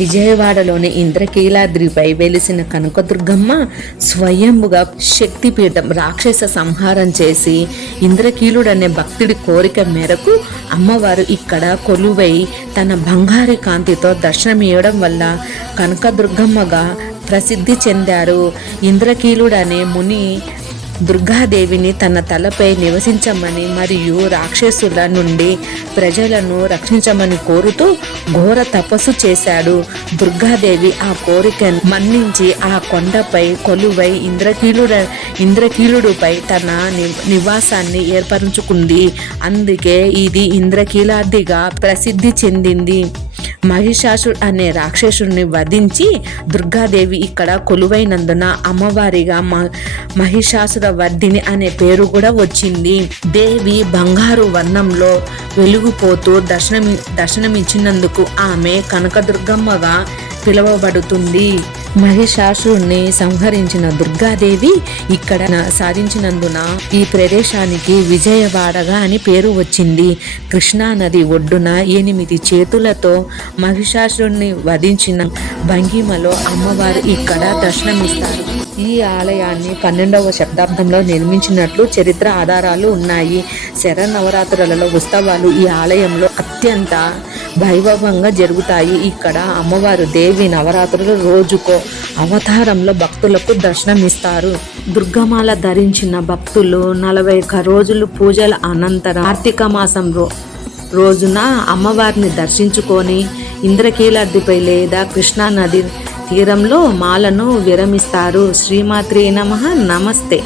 విజయవాడలోని ఇంద్రకీలాద్రిపై వెలిసిన కనకదుర్గమ్మ స్వయంభుగా శక్తిపీఠం. రాక్షస సంహారం చేసి ఇంద్రకీలుడనే భక్తుడి కోరిక మేరకు అమ్మవారు ఇక్కడ కొలువై తన బంగారు కాంతితో దర్శనమివ్వడం వల్ల కనకదుర్గమ్మగా ప్రసిద్ధి చెందారు. ఇంద్రకీలుడనే ముని దుర్గాదేవిని తన తలపై నివసించమని మరియు రాక్షసుల నుండి ప్రజలను రక్షించమని కోరుతూ ఘోర తపస్సు చేశాడు. దుర్గాదేవి ఆ కోరికను మన్నించి ఆ కొండపై కొలువై ఇంద్రకీలుడుపై తన నివాసాన్ని ఏర్పరచుకుంది. అందుకే ఇది ఇంద్రకీలాద్రిగా ప్రసిద్ధి చెందింది. మహిషాసుడు అనే రాక్షసుడిని వధించి దుర్గాదేవి ఇక్కడ కొలువైనందున అమ్మవారిగా మహిషాసుర వర్ధిని అనే పేరు కూడా వచ్చింది. దేవి బంగారు వర్ణంలో వెలుగుపోతూ దర్శనమిచ్చినందుకు ఆమె కనకదుర్గమ్మగా పిలువబడుతుంది. మహిషాసురుణ్ణి సంహరించిన దుర్గాదేవి ఇక్కడ సాధించినందున ఈ ప్రదేశానికి విజయవాడగా అని పేరు వచ్చింది. కృష్ణానది ఒడ్డున 8 చేతులతో మహిషాసురుణ్ణి వధించిన భంగిమలో అమ్మవారు ఇక్కడ దర్శనమిస్తారు. ఈ ఆలయాన్ని 12వ శతాబ్దంలో నిర్మించినట్లు చరిత్ర ఆధారాలు ఉన్నాయి. శరన్నవరాత్రులలో ఉత్సవాలు ఈ ఆలయంలో అత్యంత వైభవంగా జరుగుతాయి. ఇక్కడ అమ్మవారు దేవి నవరాత్రులు రోజుకో అవతారంలో భక్తులకు దర్శనమిస్తారు. దుర్గమాల ధరించిన భక్తులు 41 రోజులు పూజల అనంతరం కార్తీక మాసం రోజున అమ్మవారిని దర్శించుకొని ఇంద్రకీలాద్రిపై లేదా కృష్ణా నది తీరంలో మాలను విరమిస్తారు. శ్రీమాత్రే నమః. నమస్తే.